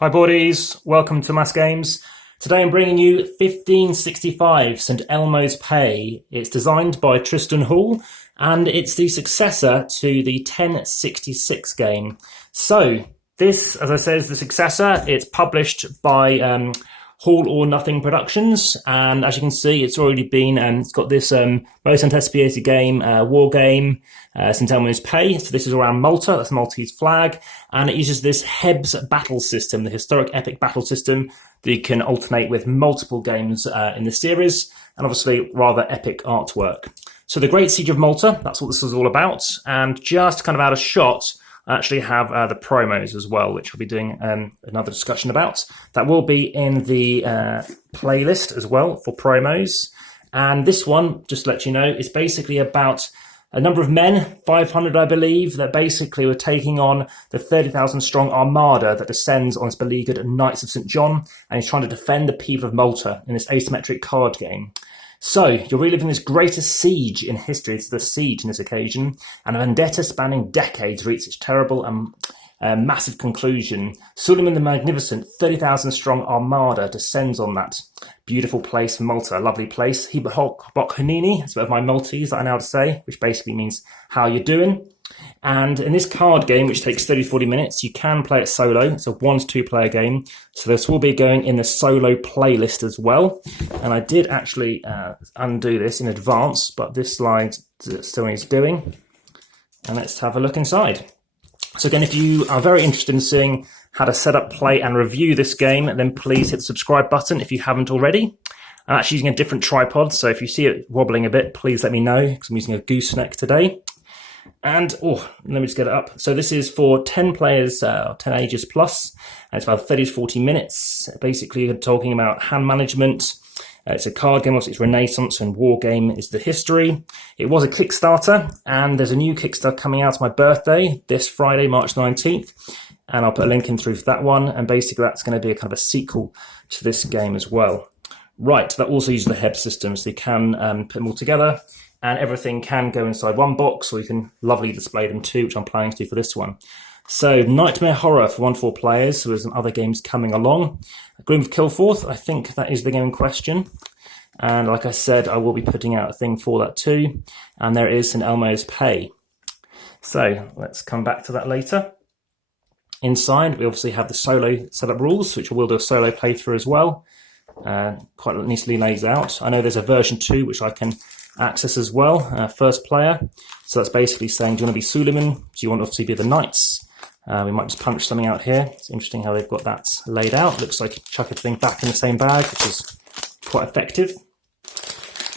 Hi boardies, welcome to AmassGames. Today I'm bringing you 1565 St Elmo's Pay. It's designed by Tristan Hall and it's the successor to the 1066 game. So this, as I said, is the successor. It's published by All or Nothing Productions, and as you can see, it's already been, it's got this most anticipated game, war game, St Elmo's Pay. So this is around Malta, that's Maltese flag, and it uses this Heb's battle system, the historic epic battle system that you can alternate with multiple games in the series, and obviously rather epic artwork. So the Great Siege of Malta, that's what this is all about, and just kind of out of shot, I actually have the promos as well, which I'll be doing another discussion about. That will be in the playlist as well for promos. And this one, just to let you know, is basically about a number of men, 500 I believe, that basically were taking on the 30,000 strong armada that descends on its beleaguered Knights of St John, and is trying to defend the people of Malta in this asymmetric card game. So, you're reliving this greatest siege in history. It's the siege in this occasion, and a vendetta spanning decades reaches its terrible and massive conclusion. Suleiman the Magnificent, 30,000 strong armada descends on that beautiful place, Malta, a lovely place. Bok Hanini, that's of my Maltese that I know how to say, which basically means how you doing. And in this card game, which takes 30-40 minutes, you can play it solo. It's a 1 to 2 player game. So this will be going in the solo playlist as well. And I did actually undo this in advance, but this slide still needs doing. And let's have a look inside. So again, if you are very interested in seeing how to set up, play and review this game, then please hit the subscribe button if you haven't already. I'm actually using a different tripod, so if you see it wobbling a bit, please let me know, because I'm using a gooseneck today. And, let me just get it up. So this is for 10 players, 10 ages plus, and it's about 30 to 40 minutes. Basically, you're talking about hand management. It's a card game, obviously it's Renaissance, and war game is the history. It was a Kickstarter, and there's a new Kickstarter coming out on my birthday, this Friday, March 19th. And I'll put a link in through for that one, and basically that's going to be a kind of a sequel to this game as well. Right, that also uses the Heb system, so you can put them all together. And everything can go inside one box, or you can lovely display them too, which I'm planning to do for this one. So, Nightmare Horror for 1-4 players, so there's some other games coming along. Gloom of Kilforth, I think that is the game in question. And like I said, I will be putting out a thing for that too. And there is St Elmo's Pay. So, let's come back to that later. Inside, we obviously have the solo setup rules, which we'll do a solo playthrough as well. Quite neatly laid out. I know there's a version 2, which I can access as well, first player. So that's basically saying, do you want to be Suleiman? Do you want to obviously be the Knights? We might just punch something out here. It's interesting how they've got that laid out. Looks like you chuck everything back in the same bag, which is quite effective.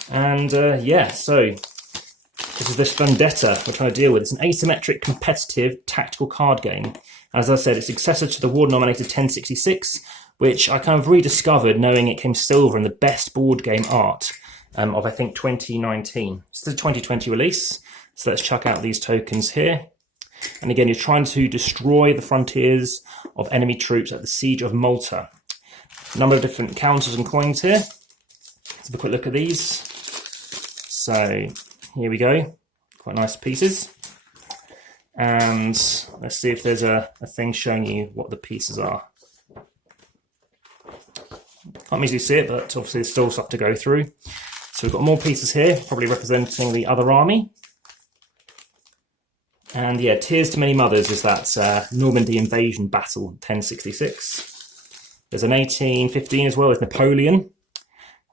And yeah, so this is this vendetta we're trying to deal with. It's an asymmetric, competitive, tactical card game. As I said, it's successor to the award-nominated 1066, which I kind of rediscovered knowing it came silver in the best board game art of, I think, 2019. It's the 2020 release. So let's chuck out these tokens here. And again, you're trying to destroy the frontiers of enemy troops at the Siege of Malta. A number of different counters and coins here. Let's have a quick look at these. So here we go. Quite nice pieces. And let's see if there's a thing showing you what the pieces are. Can't easily see it, but obviously there's still stuff to go through. So we've got more pieces here, probably representing the other army. And yeah, Tears to Many Mothers is that Normandy invasion battle, 1066. There's an 1815 as well, with Napoleon,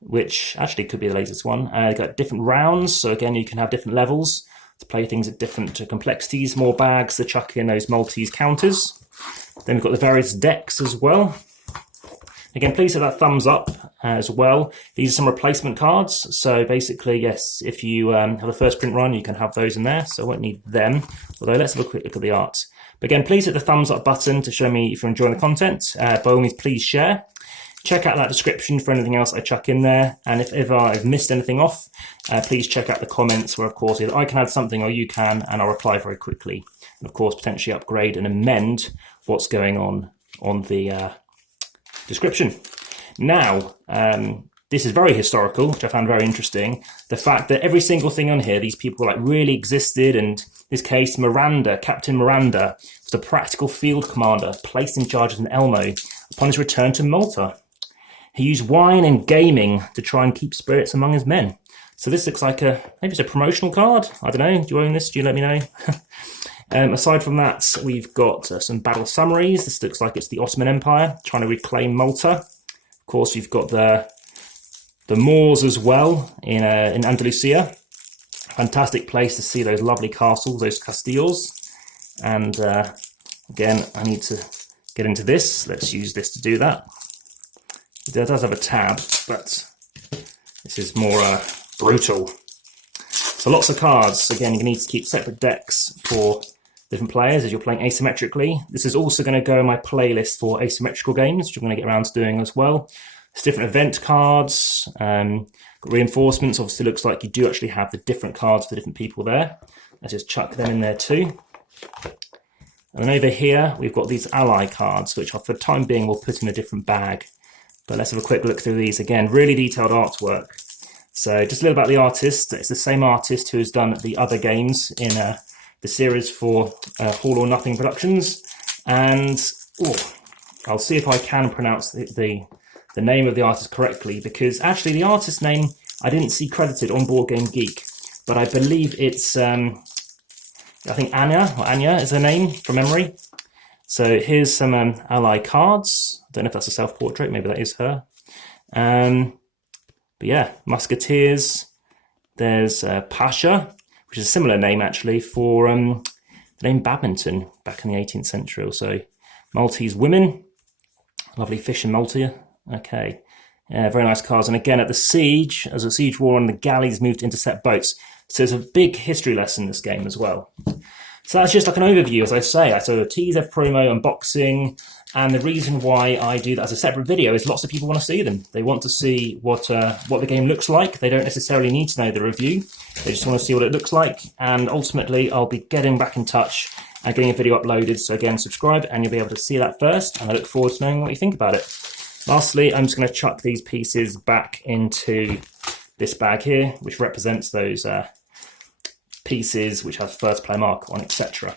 which actually could be the latest one. Got different rounds, so again, you can have different levels to play things at different complexities, more bags to chuck in those Maltese counters. Then we've got the various decks as well. Again, please hit that thumbs up as well. These are some replacement cards. So basically, yes, if you have a first print run, you can have those in there. So I won't need them. Although let's have a quick look at the art. But again, please hit the thumbs up button to show me if you're enjoying the content. By all means, please share. Check out that description for anything else I chuck in there. And if I've missed anything off, please check out the comments where, of course, either I can add something or you can, and I'll reply very quickly. And of course, potentially upgrade and amend what's going on the description. Now, this is very historical, which I found very interesting. The fact that every single thing on here, these people like really existed, and in this case, Miranda, Captain Miranda, was a practical field commander placed in charge of an Elmo upon his return to Malta. He used wine and gaming to try and keep spirits among his men. So this looks like maybe it's a promotional card. I don't know. Do you own this? Do you let me know? Aside from that, we've got some battle summaries. This looks like it's the Ottoman Empire trying to reclaim Malta. Of course, you've got the Moors as well in Andalusia. Fantastic place to see those lovely castles, those castillos. And again, I need to get into this. Let's use this to do that. It does have a tab, but this is more brutal. So lots of cards. Again, you need to keep separate decks for different players as you're playing asymmetrically. This is also going to go in my playlist for asymmetrical games, which I'm going to get around to doing as well. There's different event cards, got reinforcements. Obviously looks like you do actually have the different cards for different people there. Let's just chuck them in there too. And then over here, we've got these ally cards, which for the time being we'll put in a different bag. But let's have a quick look through these. Again, really detailed artwork. So just a little about the artist. It's the same artist who has done the other games in the series for All or Nothing Productions. And I'll see if I can pronounce the name of the artist correctly, because actually the artist name I didn't see credited on Board Game Geek, but I believe it's I think Anya is her name from memory. So here's some ally cards. I don't know if that's a self-portrait, maybe that is her. But yeah, Musketeers. There's Pasha, which is a similar name actually for the name badminton back in the 18th century or so. Maltese women, lovely fish in Malta. Okay, very nice cards. And again, at the siege, as the siege war on, the galleys moved to intercept boats. So there's a big history lesson in this game as well. So that's just like an overview, as I say. So a teaser, promo, unboxing, and the reason why I do that as a separate video is lots of people want to see them. They want to see what the game looks like. They don't necessarily need to know the review. They just want to see what it looks like. And ultimately, I'll be getting back in touch and getting a video uploaded. So again, subscribe and you'll be able to see that first. And I look forward to knowing what you think about it. Lastly, I'm just going to chuck these pieces back into this bag here, which represents those pieces which have first player mark on, etc.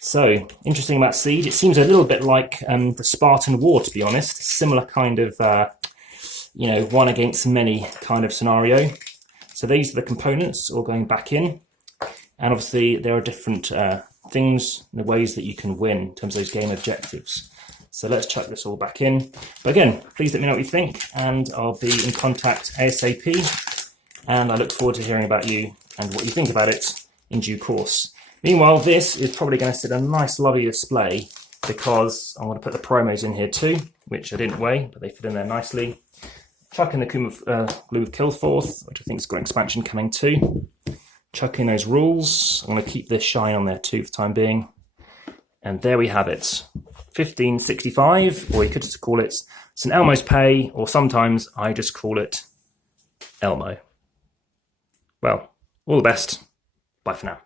So, interesting about Siege. It seems a little bit like the Spartan War, to be honest. Similar kind of, one against many kind of scenario. So these are the components all going back in. And obviously there are different things and the ways that you can win in terms of those game objectives. So let's chuck this all back in. But again, please let me know what you think, and I'll be in contact ASAP. And I look forward to hearing about you and what you think about it in due course. Meanwhile, this is probably going to sit a nice lovely display, because I'm going to put the promos in here too, which I didn't weigh, but they fit in there nicely. Chuck in the Glue of Killforth, which I think has got an expansion coming too. Chuck in those rules. I'm going to keep this shine on there too for the time being. And there we have it. 1565, or you could just call it St. Elmo's Pay, or sometimes I just call it Elmo. Well, all the best. Bye for now.